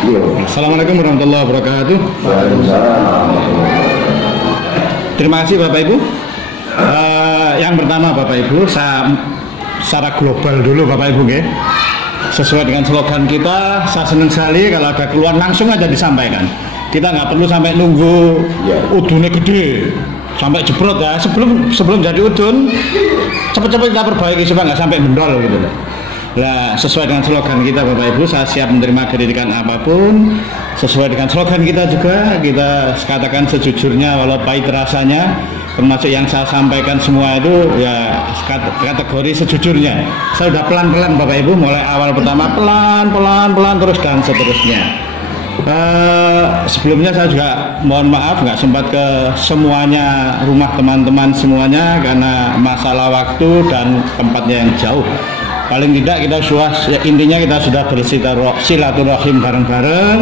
Assalamualaikum warahmatullahi wabarakatuh. Terima kasih Bapak Ibu. Yang pertama Bapak Ibu, saya secara global dulu Bapak Ibu, ya. Sesuai dengan slogan kita, saya senang sekali kalau ada keluhan langsung aja disampaikan. Kita nggak perlu sampai nunggu udunnya gede sampai jebrot ya. Sebelum jadi udun, cepat-cepat kita perbaiki supaya nggak sampai bendol gitu. Nah, sesuai dengan slogan kita Bapak Ibu, saya siap menerima kritikan apapun. Sesuai dengan slogan kita juga, kita katakan sejujurnya walau pahit rasanya. Termasuk yang saya sampaikan semua itu ya kategori sejujurnya. Saya sudah pelan-pelan Bapak Ibu, mulai awal pertama pelan terus dan seterusnya. Sebelumnya saya juga mohon maaf nggak sempat ke semuanya rumah teman-teman semuanya karena masalah waktu dan tempatnya yang jauh. Paling tidak intinya kita sudah bersilaturahim bareng-bareng,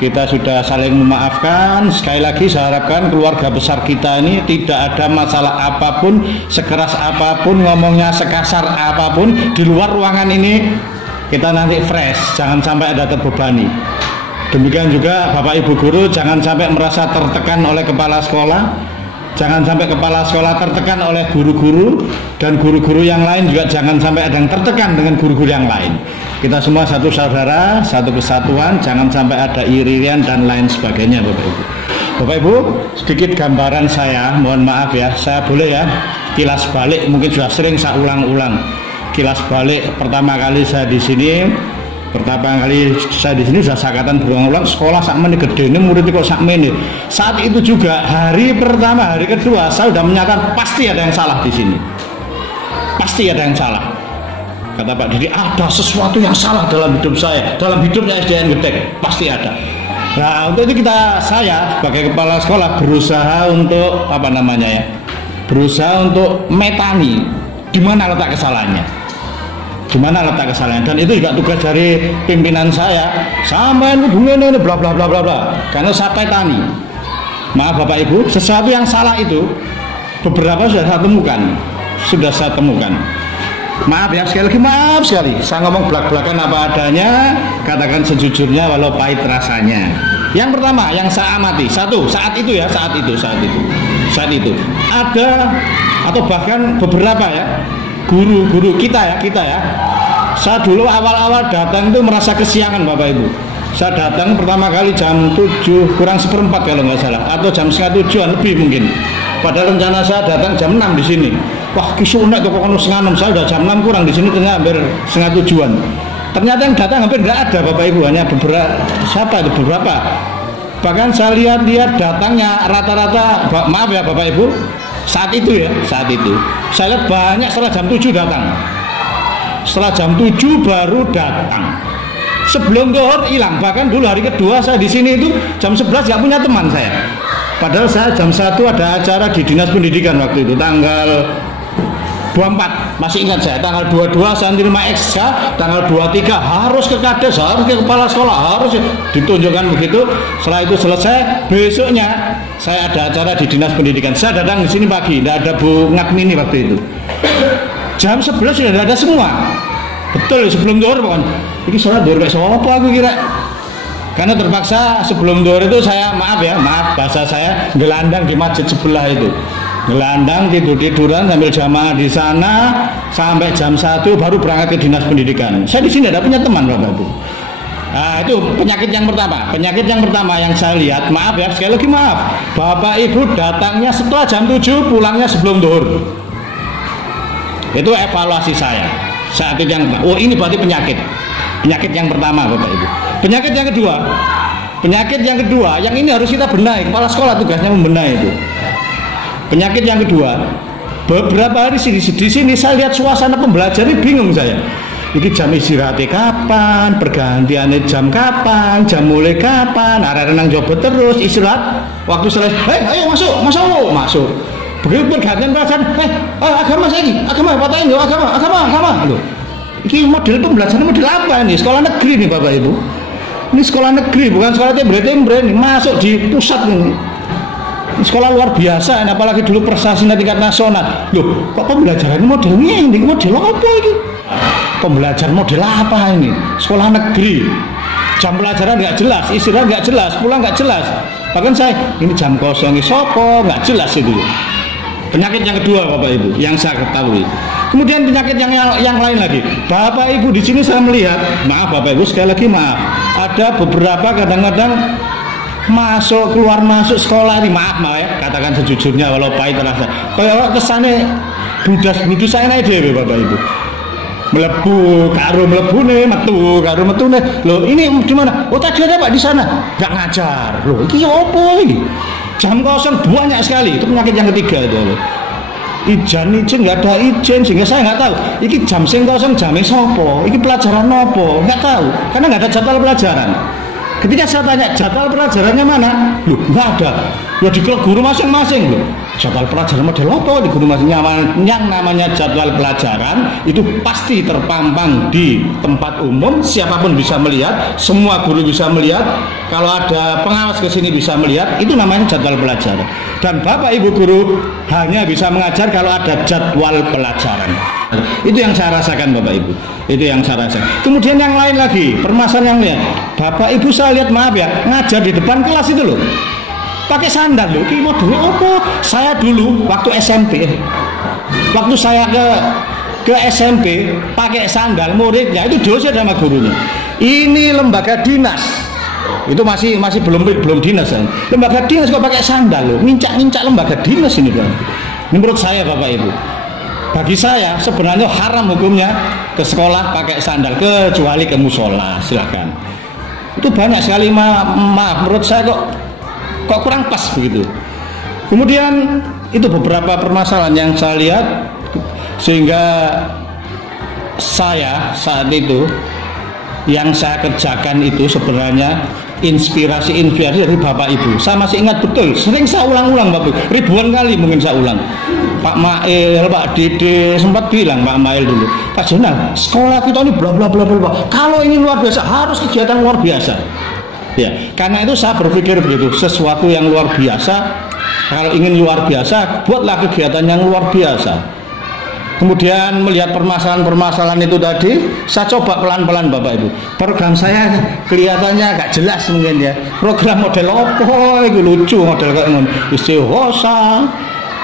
kita sudah saling memaafkan. Sekali lagi saya harapkan keluarga besar kita ini tidak ada masalah apapun, sekeras apapun, ngomongnya sekasar apapun, di luar ruangan ini kita nanti fresh, jangan sampai ada terbebani. Demikian juga Bapak Ibu guru, jangan sampai merasa tertekan oleh kepala sekolah. Jangan sampai kepala sekolah tertekan oleh guru-guru, dan guru-guru yang lain juga jangan sampai ada yang tertekan dengan guru-guru yang lain. Kita semua satu saudara, satu kesatuan, jangan sampai ada iri-irian dan lain sebagainya Bapak Ibu. Bapak Ibu, sedikit gambaran saya, mohon maaf ya, saya boleh ya kilas balik, mungkin sudah sering saya ulang-ulang. Kilas balik pertama kali saya di sini sudah sakatan berulang-ulang, sekolah sakmene gede ini muridnya kok sakmene. Saat itu juga hari pertama, hari kedua saya sudah menyatakan pasti ada yang salah di sini. Pasti ada yang salah. Kata Pak Didi, ada sesuatu yang salah dalam hidup saya, dalam hidupnya SDN Gedek, pasti ada. Nah, untuk itu saya sebagai kepala sekolah berusaha untuk berusaha untuk metani di mana letak kesalahannya. Dan itu juga tugas dari pimpinan saya, sampai hubungan ini bla bla bla bla bla, karena saya petani. Maaf Bapak Ibu, sesuatu yang salah itu beberapa sudah saya temukan. Maaf ya, sekali lagi maaf sekali, saya ngomong belak-belakan apa adanya, katakan sejujurnya walau pahit rasanya. Yang pertama yang saya amati, saat itu ada, atau bahkan beberapa ya, guru-guru kita ya. Saya dulu awal-awal datang itu merasa kesiangan Bapak Ibu. Saya datang pertama kali jam 7 kurang seperempat kalau nggak salah, atau jam setengah 7-an lebih mungkin. Padahal rencana saya datang jam 6 di sini. Wah, kisunek tuh kok setengah 6, saya udah jam 6 kurang di sini, ternyata hampir setengah 7-an. Ternyata yang datang hampir nggak ada Bapak Ibu, hanya beberapa. Bahkan saya lihat datangnya rata-rata, maaf ya Bapak Ibu, saat itu saya lihat banyak setelah jam 7 datang. Setelah jam 7 baru datang. Sebelum zuhur hilang. Bahkan dulu hari kedua saya di sini itu jam 11 nggak punya teman saya. Padahal saya jam 1 ada acara di Dinas Pendidikan waktu itu, tanggal 24, masih ingat saya, tanggal 22 saya terima XK, tanggal 23 harus ke Kades, harus ke kepala sekolah, harus ditunjukkan begitu. Setelah itu selesai, besoknya saya ada acara di Dinas Pendidikan. Saya datang di sini pagi, tidak ada Bu Ngatmini waktu itu. Jam 11 sudah ada semua. Betul, sebelum zuhur pokoknya. Ini sholat zuhur kayak apa aku kira. Karena terpaksa sebelum zuhur itu saya maaf bahasa saya gelandang di masjid sebelah itu. Gelandang tiduran sambil jamaah di sana sampai jam 1 baru berangkat ke Dinas Pendidikan. Saya di sini tidak punya teman Bapak Ibu. Nah, itu penyakit yang pertama. Penyakit yang pertama yang saya lihat, maaf ya, sekali lagi maaf. Bapak Ibu datangnya setelah jam 7, pulangnya sebelum zuhur. Itu evaluasi saya. Saat itu yang ini berarti penyakit yang pertama Bapak Ibu. Penyakit yang kedua, yang ini harus kita benahi. Kepala sekolah tugasnya membenahi itu. Penyakit yang kedua, beberapa hari di sini saya lihat suasana pembelajaran bingung saya. Ini jam istirahatnya kapan, pergantiannya jam kapan, jam mulai kapan, arek nang jobo terus istirahat. Waktu selesai, ayo masuk. Begitu pergantian perasaan, agama patahin yo, agama. Loh, ini model pembelajaran model apa ini? Sekolah negeri nih Bapak Ibu. Ini sekolah negeri, bukan sekolah tembre masuk di pusat ini. Ini sekolah luar biasa, apalagi dulu prestasi tingkat nasional. Loh, kok pembelajaran modelnya ini? Model apa ini? Pembelajaran model apa ini? Sekolah negeri. jam pelajaran nggak jelas, istirahat nggak jelas, pulang nggak jelas. Bahkan saya ini jam kosong ini sopo nggak jelas itu. Penyakit yang kedua Bapak Ibu yang saya ketahui. Kemudian penyakit yang lain lagi. Bapak Ibu di sini saya melihat, maaf Bapak Ibu sekali lagi maaf, ada beberapa kadang-kadang masuk keluar masuk sekolah ini maaf ya, katakan sejujurnya walau pahit terasa. Kayak kesane budas saya naik deh Bapak Ibu. Melebu karo melebune metu karo metune. Loh ini gimana? Oh tadi ada Pak di sana. Enggak ngajar. Loh iki opo iki? Jam kosong banyak sekali. Itu penyakit yang ketiga itu loh. Izin nggak ada izin sehingga saya nggak tahu. Iki jam sing kosong jamnya sopo. Iki pelajaran nopo? Nggak tahu karena nggak ada jadwal pelajaran. Ketika saya tanya jadwal pelajarannya mana? Loh nggak ada. Ya di guru masing-masing loh. Jadwal pelajaran model apa di guru masing-masing? Yang namanya jadwal pelajaran itu pasti terpampang di tempat umum, siapapun bisa melihat, semua guru bisa melihat. Kalau ada pengawas ke sini bisa melihat, itu namanya jadwal pelajaran. Dan Bapak Ibu guru hanya bisa mengajar kalau ada jadwal pelajaran. Itu yang saya rasakan Bapak Ibu. Itu yang saya rasakan. Kemudian yang lain lagi, permasalahan yang lain. Bapak Ibu saya lihat maaf ya, ngajar di depan kelas itu loh. Pakai sandal loh, ki model apa? Saya dulu waktu SMP, waktu saya ke SMP pakai sandal, muridnya itu dosen sama gurunya. Ini lembaga dinas, itu masih belum dinas kan? Lembaga dinas kok pakai sandal loh, ngincak lembaga dinas ini Bang. Ini menurut saya Bapak Ibu. Bagi saya sebenarnya haram hukumnya ke sekolah pakai sandal kecuali ke musola, silakan. Itu banyak sekali maaf menurut saya kok kurang pas begitu. Kemudian itu beberapa permasalahan yang saya lihat sehingga saya saat itu yang saya kerjakan itu sebenarnya inspirasi dari Bapak Ibu. Saya masih ingat betul, sering saya ulang-ulang Bapak Ibu, ribuan kali mungkin saya ulang. Pak Mail, Pak Dede sempat bilang, Pak Mail dulu, Pak Jenal, sekolah kita ini bla bla bla bla. Kalau ini luar biasa harus kegiatan luar biasa. Ya, karena itu saya berpikir begitu, sesuatu yang luar biasa, kalau ingin luar biasa, buatlah kegiatan yang luar biasa. Kemudian melihat permasalahan-permasalahan itu tadi, saya coba pelan-pelan Bapak Ibu. Program saya kelihatannya agak jelas mungkin ya. Program model apa itu lucu model kayak ngono. Istighosa,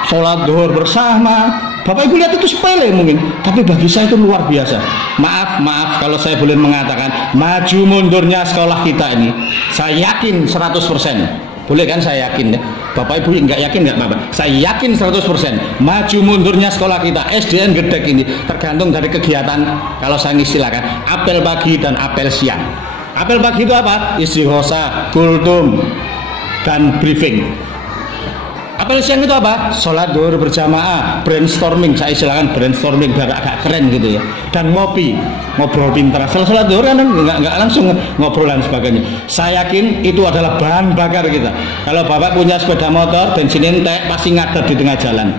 sholat zuhur bersama. Bapak Ibu lihat itu sepele mungkin, tapi bagi saya itu luar biasa. Maaf kalau saya boleh mengatakan maju mundurnya sekolah kita ini, saya yakin 100%. Boleh kan saya yakin ya. Bapak Ibu nggak yakin nggak apa-apa. Saya yakin 100% maju mundurnya sekolah kita SDN Gedek ini tergantung dari kegiatan, kalau saya istilahkan apel pagi dan apel siang. Apel pagi itu apa? Istighosa, kultum, dan briefing. Apel siang itu apa? Sholat zuhur berjamaah, brainstorming, saya istilahkan brainstorming biar agak keren gitu ya. Dan ngopi, ngobrol pintar. Sholat zuhur kan nggak langsung ngobrol dan sebagainya. Saya yakin itu adalah bahan bakar kita. Kalau Bapak punya sepeda motor, bensin entek pasti ngadet di tengah jalan.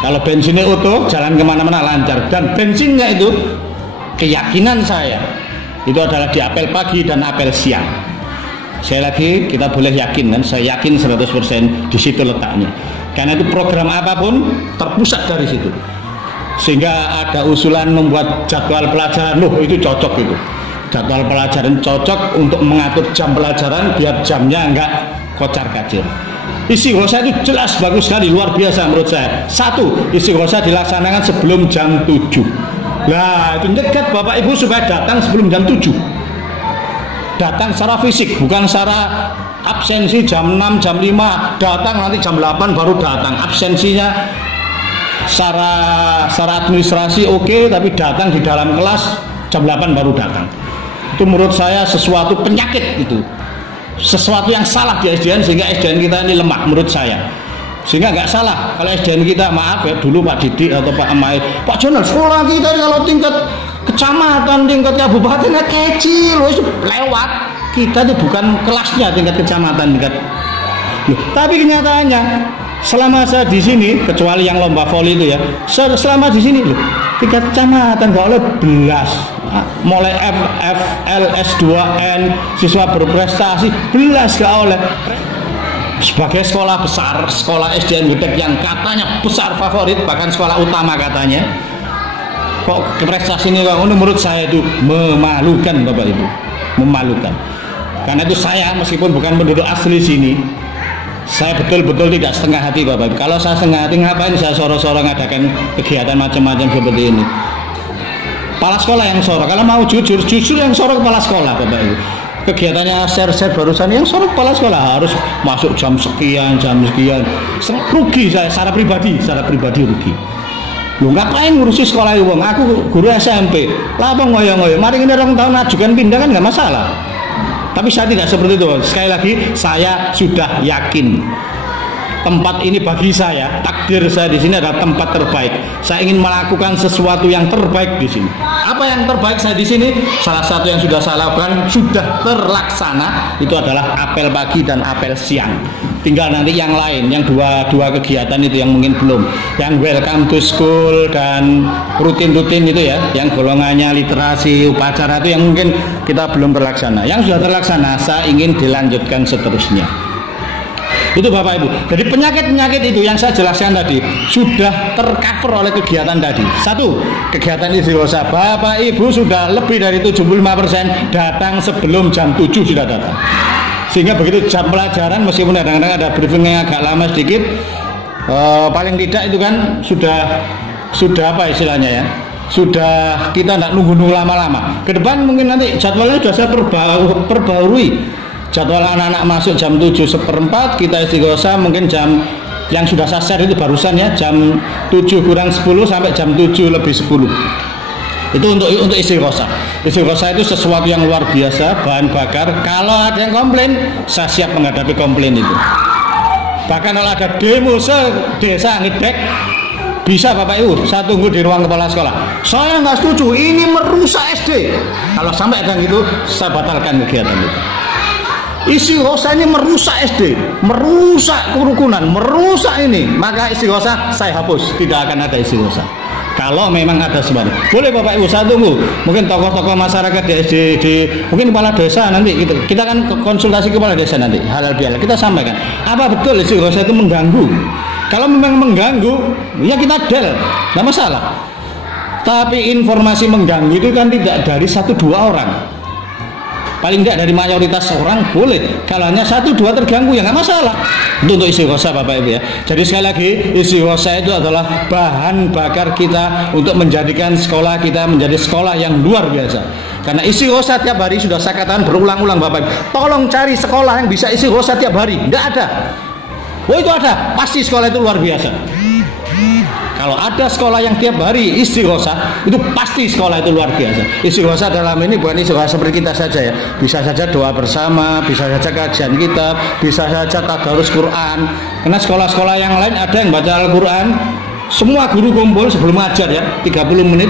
Kalau bensinnya utuh, jalan kemana-mana lancar. Dan bensinnya itu, keyakinan saya, itu adalah di apel pagi dan apel siang. Saya lagi kita boleh yakin kan, saya yakin 100% di situ letaknya. Karena itu program apapun terpusat dari situ. Sehingga ada usulan membuat jadwal pelajaran, loh itu cocok itu. Jadwal pelajaran cocok untuk mengatur jam pelajaran biar jamnya enggak kocar-kacir. Istighosa itu jelas bagus sekali, luar biasa menurut saya. Satu, istighosa dilaksanakan sebelum jam 7. Nah, itu dekat Bapak Ibu supaya datang sebelum jam 7. Datang secara fisik, bukan secara absensi jam 6, jam 5, datang nanti jam 8 baru datang. Absensinya secara administrasi oke, tapi datang di dalam kelas jam 8 baru datang. Itu menurut saya sesuatu penyakit itu. Sesuatu yang salah di SDN sehingga SDN kita ini lemah menurut saya. Sehingga nggak salah kalau SDN kita, maaf ya dulu Pak Didik atau Pak Amai, Pak Jonal, sekolah kita kalau tingkat kecamatan, tingkat kabupaten kecil, itu lewat. Kita itu bukan kelasnya tingkat kecamatan, tingkat. Loh, tapi kenyataannya selama saya di sini, kecuali yang lomba voli itu ya, selama di sini loh, tingkat kecamatan nggak oleh belas. Mulai FL, S2N, siswa berprestasi belas nggak oleh. Sebagai sekolah besar, sekolah SDN Gedek yang katanya besar favorit, bahkan sekolah utama katanya, kok prestasi ini menurut saya itu memalukan Bapak Ibu, memalukan. Karena itu saya meskipun bukan penduduk asli sini, saya betul-betul tidak setengah hati Bapak Ibu. Kalau saya setengah hati, ngapain saya soro-soro ngadakan kegiatan macam-macam seperti ini? Kepala sekolah yang soro. Kalau mau jujur yang soro kepala sekolah Bapak Ibu. Kegiatannya share barusan yang soro kepala sekolah harus masuk jam sekian. Rugi saya secara pribadi rugi. Lu ngapain ngurusi sekolah wong? Aku guru SMP. Lah apa ngoyo-ngoyo? Mari ini orang tahun ajukan pindah kan nggak masalah. Tapi saya tidak seperti itu. Sekali lagi saya sudah yakin tempat ini bagi saya, takdir saya di sini adalah tempat terbaik. Saya ingin melakukan sesuatu yang terbaik di sini. Apa yang terbaik saya di sini? Salah satu yang sudah saya lakukan sudah terlaksana, itu adalah apel pagi dan apel siang. Tinggal nanti yang lain, yang dua kegiatan itu yang mungkin belum. Yang welcome to school dan rutin-rutin itu ya, yang golongannya literasi, upacara itu yang mungkin kita belum terlaksana. Yang sudah terlaksana, saya ingin dilanjutkan seterusnya. Itu Bapak Ibu. Jadi penyakit-penyakit itu yang saya jelaskan tadi sudah tercover oleh kegiatan tadi. Satu, kegiatan istighosa. Bapak Ibu sudah lebih dari 75% datang sebelum jam 7 sudah datang. Sehingga begitu jam pelajaran, meskipun kadang-kadang ada briefing yang agak lama sedikit, paling tidak itu kan sudah apa istilahnya ya, sudah kita tidak nunggu lama-lama. Ke depan mungkin nanti jadwalnya sudah saya perbaharui. Jadwal anak-anak masuk jam 7:15, kita istighosa mungkin jam yang sudah saya share itu barusan ya, jam 7 kurang 10 sampai jam 7 lebih 10. Itu untuk istighosa. Istighosa itu sesuatu yang luar biasa, bahan bakar. Kalau ada yang komplain, saya siap menghadapi komplain itu. Bahkan kalau ada demo se-desa ngedek, bisa Bapak Ibu, saya tunggu di ruang kepala sekolah. Saya nggak setuju, ini merusak SD. Kalau sampai ada gitu, saya batalkan kegiatan itu. Istighosa ini merusak SD, merusak kerukunan, merusak ini. Maka istighosa saya hapus, tidak akan ada istighosa. Kalau memang ada sebenarnya, boleh Bapak Ibu, saya tunggu. Mungkin tokoh-tokoh masyarakat di SD, mungkin kepala desa nanti gitu. Kita kan konsultasi kepala desa nanti, halal bihalal kita sampaikan. Apa betul istighosa itu mengganggu? Kalau memang mengganggu, ya kita del, tidak masalah. Tapi informasi mengganggu itu kan tidak dari 1-2 orang. Paling tidak dari mayoritas orang boleh. Kalau hanya 1-2 terganggu ya nggak masalah. Itu untuk istighosa Bapak Ibu ya. Jadi sekali lagi istighosa itu adalah bahan bakar kita untuk menjadikan sekolah kita menjadi sekolah yang luar biasa. Karena istighosa tiap hari sudah saya katakan berulang-ulang Bapak Ibu. Tolong cari sekolah yang bisa istighosa tiap hari. Nggak ada. Oh itu ada. Pasti sekolah itu luar biasa. Kalau ada sekolah yang tiap hari istighosa, itu pasti sekolah itu luar biasa. Istighosa dalam ini bukan istighosa seperti kita saja ya. Bisa saja doa bersama, bisa saja kajian kitab, bisa saja tadarus Quran. Karena sekolah-sekolah yang lain ada yang baca Al-Quran, semua guru kumpul sebelum ngajar ya, 30 menit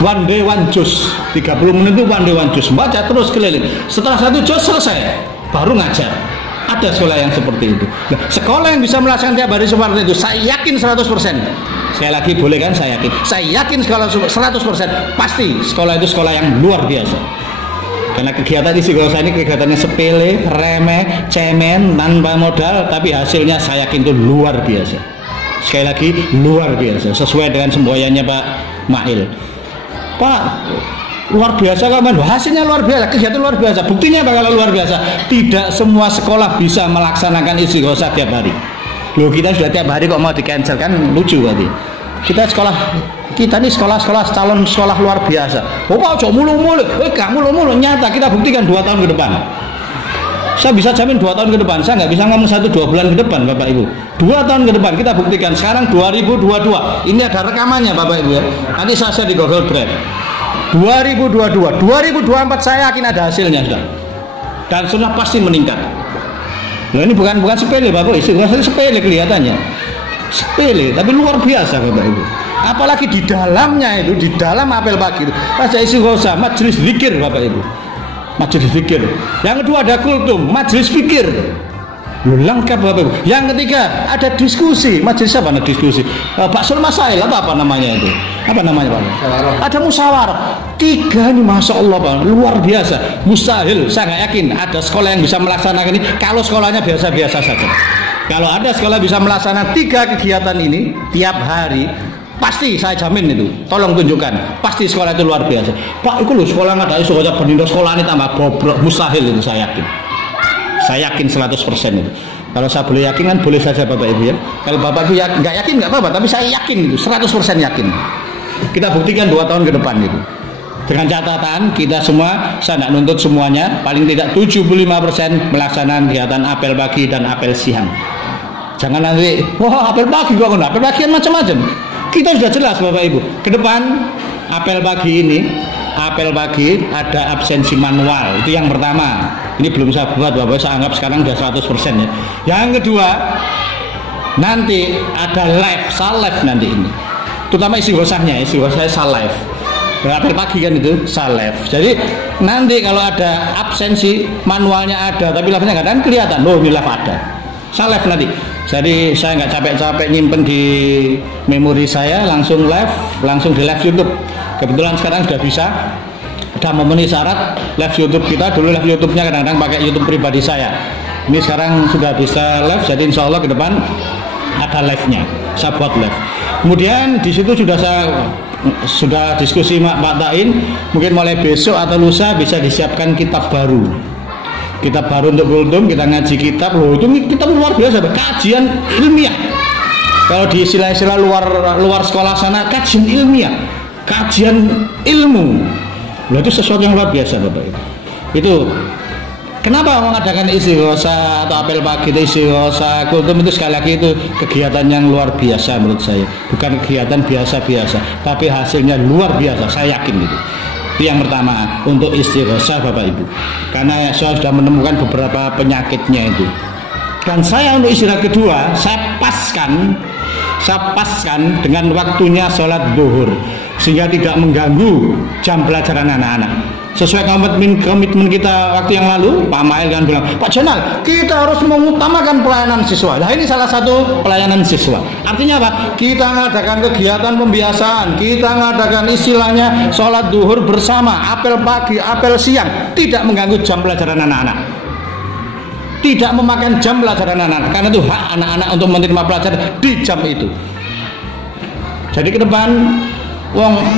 one day one juz. 30 menit itu one day one juz. Baca terus keliling. Setelah 1 juz selesai, baru ngajar. Ada sekolah yang seperti itu. Nah, sekolah yang bisa melaksanakan tiap hari seperti itu, saya yakin 100%. Sekali lagi boleh kan, saya yakin. Saya yakin sekolah 100% pasti sekolah itu sekolah yang luar biasa. Karena kegiatan istighosa ini kegiatannya sepele, remeh, cemen, tanpa modal, tapi hasilnya saya yakin itu luar biasa. Sekali lagi luar biasa, sesuai dengan semboyannya Pak Mahil. Pak, luar biasa kan, hasilnya luar biasa, kegiatan luar biasa. Buktinya apa kalau luar biasa? Tidak semua sekolah bisa melaksanakan istighosa tiap hari. Loh, kita sudah tiap hari kok mau di-cancel, kan lucu berarti. Kita ini sekolah-sekolah calon sekolah luar biasa. Oh Pak, cok mulu-mulu. Gak mulu-mulu, nyata kita buktikan 2 tahun ke depan. Saya bisa jamin 2 tahun ke depan. Saya nggak bisa ngomong 1-2 bulan ke depan Bapak Ibu. 2 tahun ke depan kita buktikan. Sekarang 2022. Ini ada rekamannya Bapak Ibu ya. Nanti saya di Google Drive. 2022, 2024 saya yakin ada hasilnya sudah. Dan sudah pasti meningkat. Nah, ini bukan sepele Bapak Ibu, istighosa sepele kelihatannya. Sepele, tapi luar biasa Bapak Ibu. Apalagi di dalamnya itu, di dalam apel pagi itu, ada istighosa, majelis zikir Bapak Ibu. Majelis zikir. Yang kedua ada kultum, majelis fikir. Lengkap Bapak Ibu. Yang ketiga ada diskusi, majelis apa? Diskusi. Pak Sul Masail apa namanya itu? Apa namanya Pak? Ada musyawarah. 3 ini Masya Allah Pak, luar biasa. Mustahil, saya nggak yakin ada sekolah yang bisa melaksanakan ini kalau sekolahnya biasa-biasa saja. Kalau ada sekolah bisa melaksanakan 3 kegiatan ini tiap hari, Pasti saya jamin itu. Tolong tunjukkan. Pasti sekolah itu luar biasa. Pak, itu loh sekolah nggak ada isu aja benindo sekolah ini tambah bobrok, mustahil itu saya yakin. Saya yakin 100% itu. Kalau saya boleh yakin kan boleh saja Bapak Ibu ya. Kalau Bapak Ibu nggak yakin nggak apa-apa, tapi saya yakin itu 100% yakin. Kita buktikan 2 tahun ke depan itu. Dengan catatan kita semua, saya tidak nuntut semuanya, paling tidak 75% melaksanakan kegiatan apel pagi dan apel siang. Jangan nanti, wah apel pagi kok, apel pagi kan macam-macam. Kita sudah jelas Bapak Ibu, ke depan apel pagi ini, apel pagi ada absensi manual, itu yang pertama. Ini belum saya buat Bapak, saya anggap sekarang sudah 100% ya. Yang kedua, nanti ada live, saya live nanti ini. Terutama isi hosahnya saya live. Apel pagi kan itu, saya live. Jadi nanti kalau ada absensi manualnya ada, tapi live-nya nggak ada, kan kelihatan, loh ini live ada. Saya live nanti. Jadi saya nggak capek-capek nyimpen di memori saya, langsung live, langsung di live YouTube. Kebetulan sekarang sudah bisa, sudah memenuhi syarat live YouTube kita. Dulu live YouTube-nya kadang-kadang pakai YouTube pribadi saya. Ini sekarang sudah bisa live, jadi insya Allah ke depan ada live-nya. Saya buat live. Kemudian di situ sudah diskusi Pak Tain, mungkin mulai besok atau lusa bisa disiapkan kitab baru. Kitab baru untuk kultum, kita ngaji kitab, loh itu kitab luar biasa, kajian ilmiah. Kalau di istilah-istilah luar sekolah sana, kajian ilmiah, kajian ilmu. Loh itu sesuatu yang luar biasa Bapak Ibu. Itu kenapa mengadakan istighosa atau apel pagi itu istighosa kultum itu sekali lagi itu kegiatan yang luar biasa menurut saya. Bukan kegiatan biasa-biasa, tapi hasilnya luar biasa, saya yakin itu. Itu yang pertama untuk istighosa Bapak Ibu, karena saya sudah menemukan beberapa penyakitnya itu. Dan saya untuk istirahat kedua saya paskan dengan waktunya sholat zuhur, sehingga tidak mengganggu jam pelajaran anak-anak. Sesuai komitmen kita waktu yang lalu, Pak Mail kan bilang, Pak Jenal, kita harus mengutamakan pelayanan siswa. Nah ini salah satu pelayanan siswa. Artinya apa? Kita mengadakan kegiatan pembiasaan, kita mengadakan istilahnya sholat zuhur bersama, apel pagi, apel siang, tidak mengganggu jam pelajaran anak-anak, tidak memakan jam pelajaran anak-anak, karena itu hak anak-anak untuk menerima pelajaran di jam itu. Jadi ke depan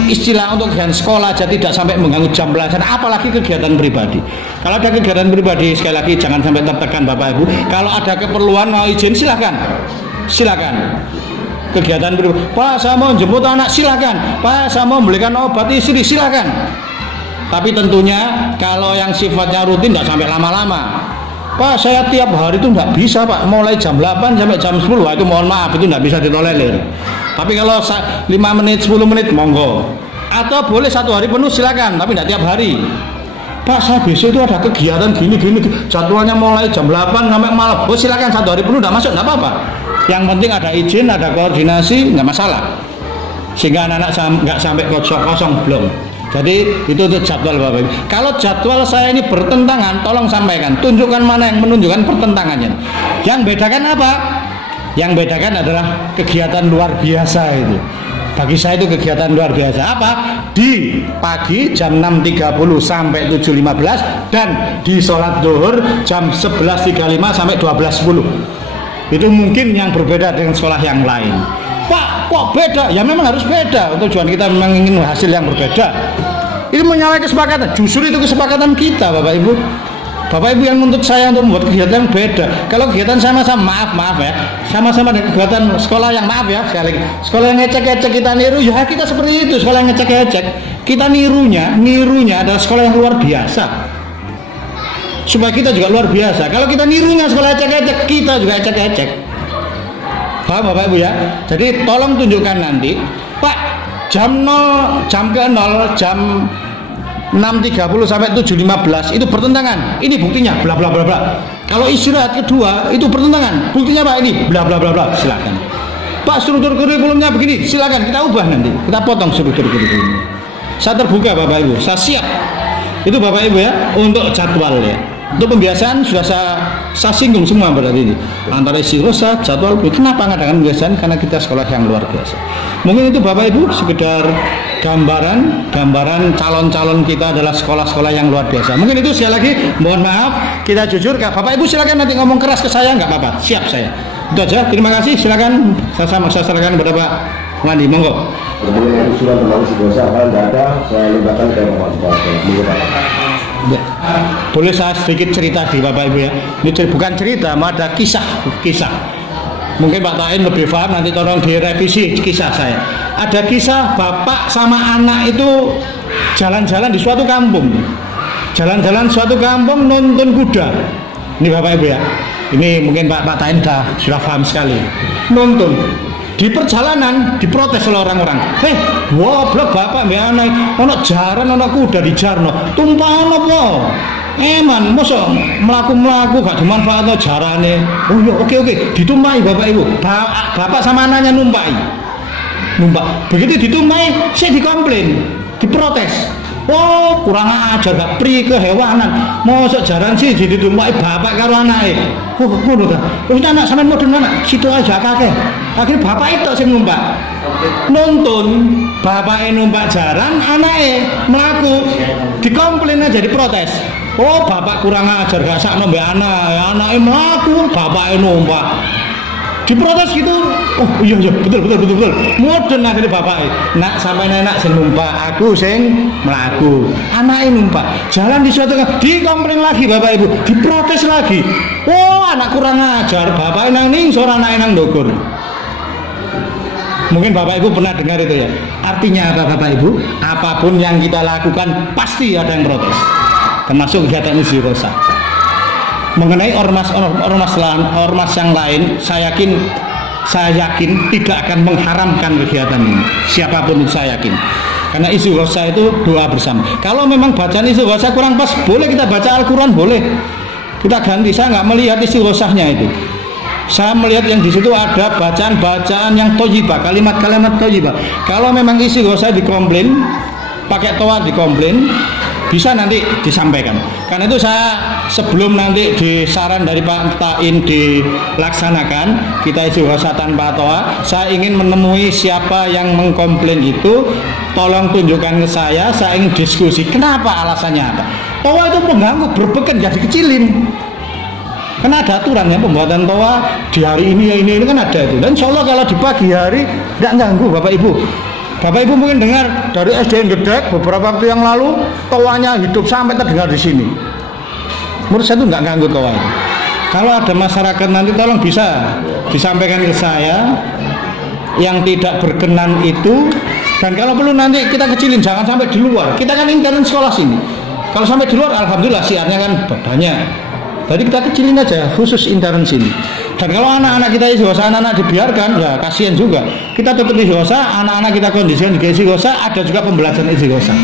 istilah untuk kegiatan sekolah aja tidak sampai mengganggu jam pelajaran, apalagi kegiatan pribadi. Kalau ada kegiatan pribadi, sekali lagi jangan sampai tertekan Bapak Ibu. Kalau ada keperluan mau izin silakan. Kegiatan pribadi, Pak saya mau jemput anak, silakan. Pak saya mau belikan obat istri, silakan. Tapi tentunya kalau yang sifatnya rutin tidak sampai lama-lama. Pak saya tiap hari itu nggak bisa Pak, mulai jam 8 sampai jam 10, itu mohon maaf, itu nggak bisa ditolerir. Tapi kalau 5 menit, 10 menit monggo, atau boleh 1 hari penuh silakan, tapi tidak tiap hari. Pak saya besok itu ada kegiatan gini, jadwalnya mulai jam 8 sampai malam, oh silakan 1 hari penuh, tidak masuk, tidak apa-apa. Yang penting ada izin, ada koordinasi, nggak masalah, sehingga anak-anak nggak sampai kosong belum. Jadi itu untuk jadwal Bapak Ibu. Kalau jadwal saya ini bertentangan, tolong sampaikan, tunjukkan mana yang menunjukkan pertentangannya. Yang bedakan apa? Yang bedakan adalah kegiatan luar biasa itu. Bagi saya itu kegiatan luar biasa. Apa? Di pagi jam 6.30 sampai 7.15 dan di sholat zuhur jam 11.35 sampai 12.10. Itu mungkin yang berbeda dengan sekolah yang lain. Pak, kok beda? Ya memang harus beda. Tujuan kita memang ingin hasil yang berbeda. Ini menyalahi kesepakatan. Justru itu kesepakatan kita, Bapak Ibu. Bapak Ibu yang menuntut saya untuk membuat kegiatan yang beda. Kalau kegiatan sama-sama, maaf ya, sama-sama dengan kegiatan sekolah yang maaf ya, sekali lagi, sekolah yang ngecek-ngecek kita niru, ya kita seperti itu. Sekolah yang ngecek-ngecek, kita nirunya adalah sekolah yang luar biasa. Supaya kita juga luar biasa. Kalau kita nirunya sekolah ngecek-ngecek, kita juga ngecek-ngecek. Paham Bapak Ibu ya? Jadi tolong tunjukkan nanti, Pak, jam 0, jam ke 0, jam 6.30 sampai 7.15 itu bertentangan. Ini buktinya bla bla bla bla. Kalau istirahat kedua itu bertentangan. Buktinya Pak ini bla bla bla bla. Silakan. Pak struktur kurikulumnya begini, silakan kita ubah nanti. Kita potong struktur kurikulumnya. Saya terbuka Bapak Ibu, saya siap. Itu Bapak Ibu ya untuk jadwal ya. Untuk pembiasaan sudah saya singgung semua berarti ini. Antara istighosa, jadwal, kenapa ngadakan pembiasaan? Karena kita sekolah yang luar biasa. Mungkin itu Bapak Ibu sekedar gambaran calon-calon kita adalah sekolah-sekolah yang luar biasa. Mungkin itu sekali lagi, mohon maaf, kita jujur, Bapak Ibu silakan nanti ngomong keras ke saya, nggak apa-apa, siap saya. Itu aja, terima kasih, silakan saya serahkan kepada Pak Mandi, monggo. Kemudian usulan tentang istighosah kalau tidak ada, saya limpahkan ke Bapak Ibu. Ya. Boleh saya sedikit cerita di Bapak Ibu ya. Ini bukan cerita, mau ada kisah. Mungkin Pak Tain lebih paham, nanti tolong direvisi kisah saya. Ada kisah bapak sama anak itu jalan-jalan di suatu kampung. Jalan-jalan suatu kampung nonton kuda. Ini Bapak Ibu ya. Ini mungkin Pak Tain sudah paham sekali. Nonton. Di perjalanan diprotes oleh orang-orang. Goblok bapak mbak anak, ono jaran ono kuda di jarno, tumpahan apa? Eman, mosok melaku gak dimanfaat atau jarane. Oh iya, oke, ditumpahi bapak ibu. Bapak sama anaknya numpak. Begitu ditumpahi, saya dikomplain, diprotes. Oh, kurang ajar, gak pri kehewanan. Mosok jaran sih ditumpahi bapak karo anake. Oh, ngono ta. Wis anak sampean modern anak, situ aja kakek. Akhirnya bapak itu sing numpak. Nonton bapaknya numpak jaran, anaknya melaku. Dikomplain aja, diprotes. Oh, bapak kurang ajar, gak sakno mbek anaknya melaku, bapaknya numpak. Diprotes gitu. Oh iya betul. Modern akhirnya bapaknya. Nak sampai nenek sing numpak, aku sing melaku. Anaknya numpak. Jalan di suatu dikomplain lagi bapak ibu, diprotes lagi. Oh, anak kurang ajar, bapaknya nang ning sore anaknya nang ndokur. Mungkin Bapak Ibu pernah dengar itu ya. Artinya apa Bapak Ibu? Apapun yang kita lakukan pasti ada yang protes. Termasuk kegiatan istighosah. Mengenai ormas yang lain, saya yakin tidak akan mengharamkan kegiatan ini. Siapapun itu saya yakin. Karena istighosah itu doa bersama. Kalau memang bacaan istighosah kurang pas, boleh kita baca Al-Quran, boleh. Kita ganti, saya nggak melihat istighosahnya itu. Saya melihat yang di situ ada bacaan-bacaan yang thayyibah, kalimat-kalimat thayyibah. Kalau memang istighosah dikomplain, pakai toa dikomplain, bisa nanti disampaikan. Karena itu saya sebelum nanti disaran dari Pak Tain dilaksanakan, kita istighosah tanpa toa, saya ingin menemui siapa yang mengkomplain itu, tolong tunjukkan ke saya ingin diskusi. Kenapa, alasannya apa? Toa itu mengganggu, berbeken, jadi kecilin. Karena ada aturannya pembuatan toa di hari ini ya ini kan ada itu. Dan insya Allah kalau di pagi hari tidak ganggu Bapak Ibu. Bapak Ibu mungkin dengar dari SDN Gedek beberapa waktu yang lalu toanya hidup sampai terdengar di sini. Menurut saya itu nggak ganggu toa itu. Kalau ada masyarakat nanti tolong bisa disampaikan ke saya yang tidak berkenan itu. Dan kalau perlu nanti kita kecilin, jangan sampai di luar. Kita kan internet sekolah sini. Kalau sampai di luar, alhamdulillah siarnya kan banyak. Jadi kita kecilin aja khusus intern sini. Dan kalau anak-anak kita istighosah, anak-anak dibiarkan, ya kasihan juga. Kita tutup istighosah, anak-anak kita kondisikan juga istighosah, ada juga pembelajaran istighosah.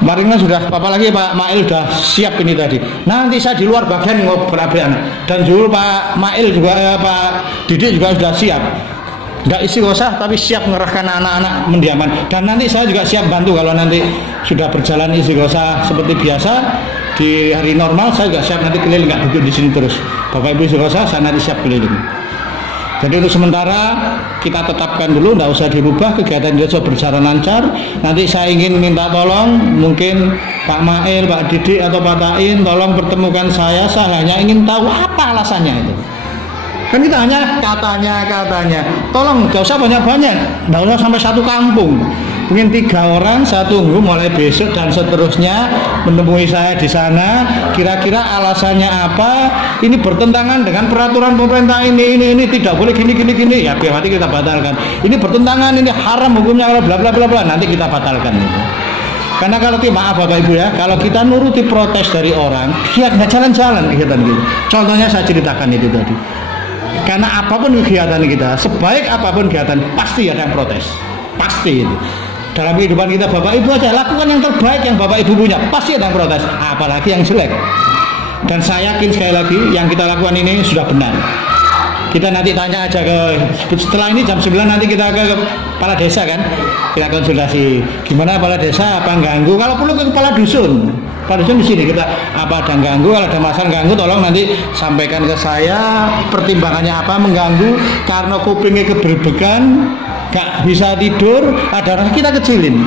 Kemarin sudah, apalagi Pak Mail sudah siap ini tadi. Nanti saya di luar bagian ngobrol anak. Dan dulu Pak Mail juga, Pak Didik juga sudah siap. Nggak istighosah tapi siap mengerahkan anak-anak mendiaman. Dan nanti saya juga siap bantu kalau nanti sudah berjalan istighosah seperti biasa. Di hari normal saya juga siap nanti keliling, nggak duduk di sini terus. Bapak Ibu istighosah, saya nanti siap keliling. Jadi untuk sementara kita tetapkan dulu, nggak usah dirubah, kegiatan itu berjalan lancar. Nanti saya ingin minta tolong, mungkin Pak Mail, Pak Didik atau Pak Tain, tolong pertemukan saya hanya ingin tahu apa alasannya itu. Kan kita hanya katanya. Tolong nggak usah banyak-banyak, nggak usah sampai satu kampung. Mungkin 3 orang saya tunggu mulai besok dan seterusnya menemui saya di sana. Kira-kira alasannya apa? Ini bertentangan dengan peraturan pemerintah ini tidak boleh gini. Ya berarti kita batalkan. Ini bertentangan, ini haram hukumnya, bla bla bla bla. Nanti kita batalkan itu. Karena kalau maaf Bapak Ibu ya, kalau kita nuruti protes dari orang, dia nggak jalan-jalan kegiatan gitu. Contohnya saya ceritakan itu tadi. Karena apapun kegiatan kita, sebaik apapun kegiatan, pasti ada yang protes. Pasti itu. Dalam kehidupan kita Bapak Ibu aja lakukan yang terbaik yang Bapak Ibu punya, pasti ada yang protes, apalagi yang jelek. Dan saya yakin sekali lagi yang kita lakukan ini sudah benar. Kita nanti tanya aja setelah ini jam 9 nanti kita ke kepala desa kan, kita konsultasi gimana kepala desa, apa ganggu, kalau perlu ke kepala dusun. Kepala dusun di sini kita apa ada ganggu, kalau ada masalah ganggu tolong nanti sampaikan ke saya pertimbangannya apa mengganggu, karena kupingnya keberbekan, gak bisa tidur, ada orang kita kecilin.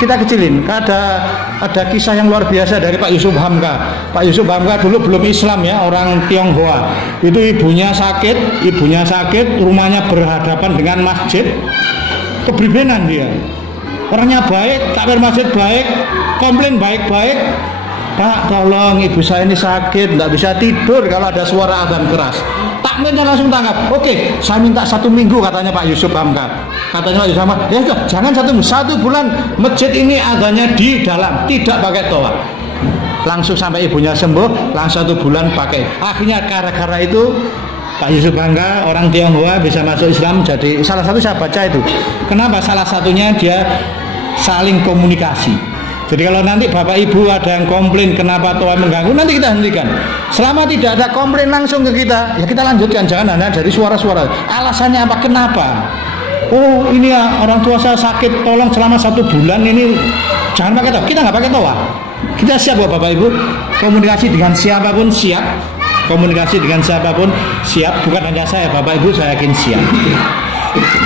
kita kecilin. Ada kisah yang luar biasa dari Pak Yusuf Hamka. Pak Yusuf Hamka dulu belum Islam ya, orang Tionghoa. Itu ibunya sakit, rumahnya berhadapan dengan masjid. Kepribenan dia. Orangnya baik, takbir masjid baik, komplain baik-baik. Pak, tolong ibu saya ini sakit, nggak bisa tidur kalau ada suara azan keras. Takmirnya langsung tanggap. Oke, saya minta 1 minggu katanya Pak Yusuf Hamka. Katanya Pak Yusuf Hamka, ya sudah, jangan 1 bulan masjid ini azannya di dalam, tidak pakai toa. Langsung sampai ibunya sembuh, langsung 1 bulan pakai. Akhirnya gara-gara itu Pak Yusuf Hamka orang Tionghoa bisa masuk Islam. Jadi salah satu saya baca itu. Kenapa? Salah satunya dia saling komunikasi. Jadi kalau nanti Bapak Ibu ada yang komplain kenapa toa mengganggu, nanti kita hentikan. Selama tidak ada komplain langsung ke kita, ya kita lanjutkan. Jangan hanya dari suara-suara. Alasannya apa? Kenapa? Oh ini ya orang tua saya sakit, tolong selama 1 bulan ini jangan pakai toa. Kita nggak pakai toa. Kita siap Bapak Ibu. Komunikasi dengan siapapun siap. Komunikasi dengan siapapun siap. Bukan hanya saya, Bapak Ibu saya yakin siap.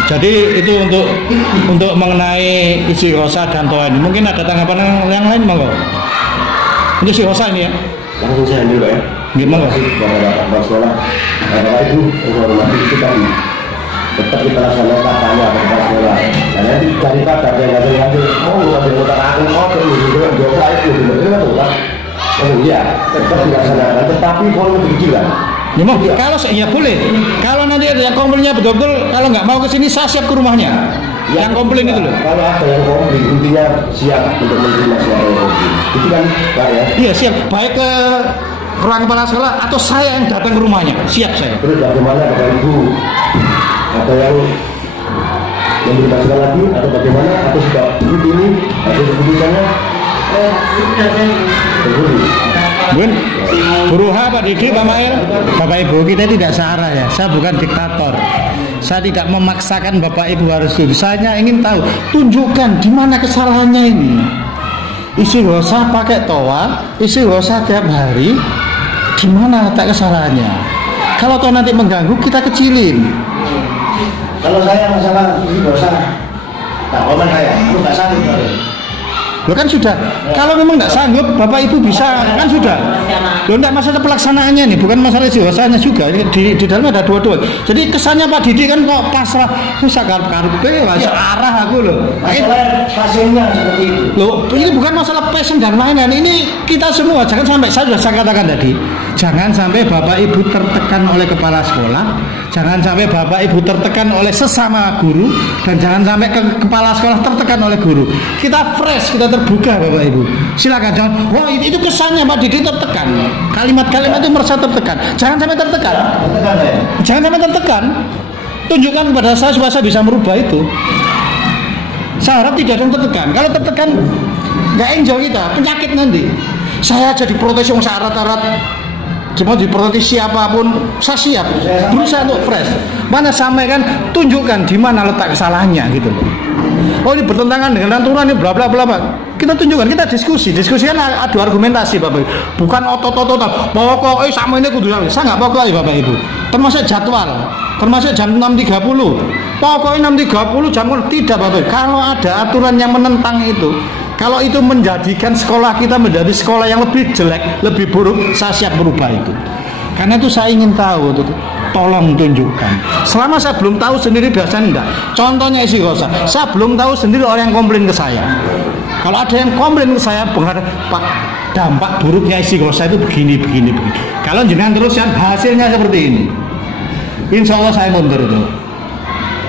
Jadi itu untuk mengenai istighosa dan toa ini. Mungkin ada tanggapan yang lain, monggo. Untuk istighosa ini ya. Langsung saya dulu ya. Gimana? Bapak sekolah, Bapak Ibu, hormati kita tetap kita laksanakan tanya kepada sekolah. Karena daripada ada yang ada mutar angin, kemudian dosa itu kan. Oh iya, tetap dilaksanakan, tetapi volume kecilan. Ya mau, kalau ya boleh. Kalau nanti ada yang komplainnya betul-betul, kalau nggak mau ke sini, saya siap ke rumahnya. Yang komplain itu loh. Kalau ada yang komplain, intinya siap untuk menerima suara yang komplain. Itu kan, Pak ya? Iya siap, baik ke ruang kepala sekolah atau saya yang datang ke rumahnya, siap saya. Terus bagaimana Bapak Ibu? Ada yang memberikan lagi atau bagaimana? Atau sudah begitu ini? Atau keputusannya? Bun, Buruha, Pak Didi, Pak Mail, Bapak Ibu kita tidak searah ya. Saya bukan diktator. Saya tidak memaksakan Bapak Ibu harus itu. Saya ingin tahu, tunjukkan di mana kesalahannya ini. Istighosa pakai toa, istighosa tiap hari, di mana letak kesalahannya? Kalau toh nanti mengganggu, kita kecilin. Kalau saya masalah istighosa, tak komen saya, aku nggak sanggup. Lo kan sudah, kalau memang nggak sanggup, Bapak Ibu bisa, kan sudah. Lo nggak masalah pelaksanaannya nih, bukan masalah istighosanya juga. Di dalamnya ada dua-dua. Jadi kesannya Pak Didi kan kok pasrah, bisa karpe, arah aku loh. Masalah pasiennya seperti itu. Loh, ini bukan masalah passion dan lain-lain. Ini kita semua, jangan sampai, saya katakan tadi, jangan sampai Bapak Ibu tertekan oleh kepala sekolah, jangan sampai Bapak Ibu tertekan oleh sesama guru, dan jangan sampai kepala sekolah tertekan oleh guru. Kita fresh, kita terbuka Bapak Ibu. Silakan jangan. Wah itu kesannya Pak Didi tertekan. Kalimat-kalimat itu merasa tertekan. Jangan sampai tertekan. Jangan sampai tertekan. Tunjukkan kepada saya supaya saya bisa merubah itu. Saya harap tidak ada yang tertekan. Kalau tertekan, nggak enjoy kita, penyakit nanti. Saya jadi protes yang syarat-syarat. Cuma diprotes siapapun, saya siap. Berusaha untuk fresh. Mana sampaikan, tunjukkan di mana letak kesalahannya gitu. Oh ini bertentangan dengan aturan ini bla bla bla. Kita tunjukkan, kita diskusi kan adu argumentasi Bapak Ibu. Bukan otot-otot. Pokoknya sama ini kudu saya nggak pokoknya Bapak Ibu. Termasuk jadwal, termasuk jam 6.30. Pokoknya 6.30 jam tidak Bapak Ibu. Kalau ada aturan yang menentang itu, kalau itu menjadikan sekolah kita menjadi sekolah yang lebih jelek, lebih buruk, saya siap berubah itu. Karena itu saya ingin tahu, tolong tunjukkan. Selama saya belum tahu sendiri biasanya enggak. Contohnya istighosa, saya belum tahu sendiri orang yang komplain ke saya. Kalau ada yang komplain ke saya, Pak, dampak buruknya istighosa itu begini. Kalau jenengan teruskan hasilnya seperti ini, insya Allah saya mundur itu.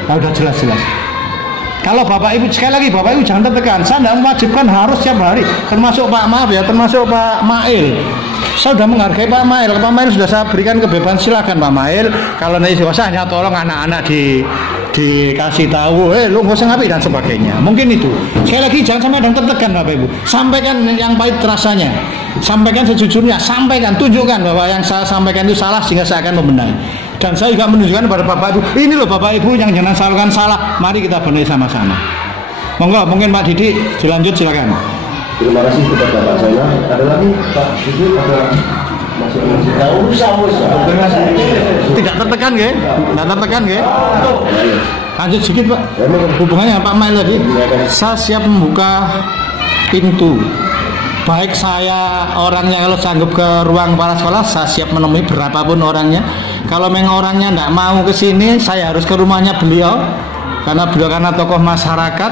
Nah, udah jelas-jelas. Kalau Bapak Ibu, sekali lagi Bapak Ibu jangan tertekan. Saya tidak mewajibkan harus setiap hari. Termasuk Pak Mail. Saya sudah menghargai Pak Mail. Pak Mail sudah saya berikan kebebasan, silakan Pak Mail. Kalau nanti hanya tolong anak-anak dikasih tahu, lu nggak usah ngapain dan sebagainya. Mungkin itu. Sekali lagi jangan sampai ada yang tertekan Bapak Ibu. Sampaikan yang pahit rasanya. Sampaikan sejujurnya. Sampaikan, tunjukkan bahwa yang saya sampaikan itu salah sehingga saya akan membenahi. Dan saya juga menunjukkan kepada Bapak Ibu, ini loh Bapak Ibu yang jangan salahkan salah. Mari kita benahi sama-sama. Monggo, mungkin Pak Didi dilanjut silakan. Terima kasih kepada Bapak saya. Ada lagi Pak Didi, ada masuk. Nggak usah. Tidak tertekan nggih? Nggak tertekan nggih? Lanjut sedikit Pak. Hubungannya Pak Mail tadi. Saya siap membuka pintu. Baik saya orangnya kalau sanggup ke ruang kepala sekolah, saya siap menemui berapapun orangnya. Kalau memang orangnya tidak mau ke sini, saya harus ke rumahnya beliau. Karena beliau karena tokoh masyarakat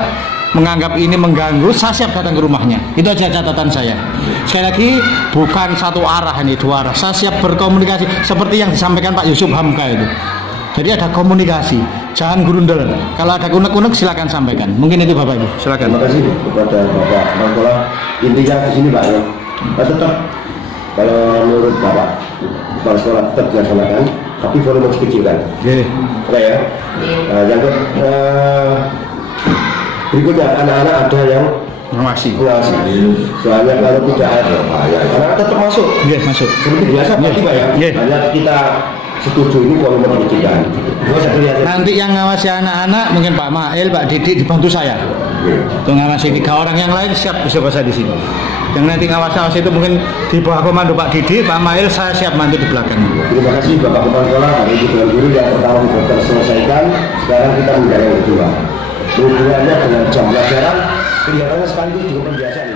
menganggap ini mengganggu, saya siap datang ke rumahnya. Itu aja catatan saya. Sekali lagi bukan satu arah ini, dua arah. Saya siap berkomunikasi seperti yang disampaikan Pak Yusuf Hamka itu. Jadi ada komunikasi, jangan gurundel. Kalau ada unek-unek silakan sampaikan. Mungkin itu Bapak Ibu. Silakan. Terima kasih kepada Bapak Sekolah. Intinya di sini Pak ya. Tetap kalau menurut Bapak kepala sekolah tetap dilaksanakan, tapi volume dikecilkan. Oke ya. Yang berikutnya anak-anak ada yang mengawasi. Soalnya kalau tidak ada anak tetap masuk. Iya, masuk. Seperti biasa pasti Pak ya. Hanya kita setuju ini volume dikecilkan. Nanti yang ngawasi anak-anak mungkin Pak Mail, Pak Didik dibantu saya. Untuk ngawasi 3 orang yang lain siap bisa saya di sini. Yang nanti ngawasi itu mungkin di bawah komando Pak Didik, Pak Mail saya siap bantu di belakang. Terima kasih Bapak Kepala Sekolah. Hari ini dengan guru yang pertama sudah terselesaikan. Sekarang kita menjalani yang kedua. Hubungannya dengan jam pelajaran kelihatannya sekaligus juga pembiasaan.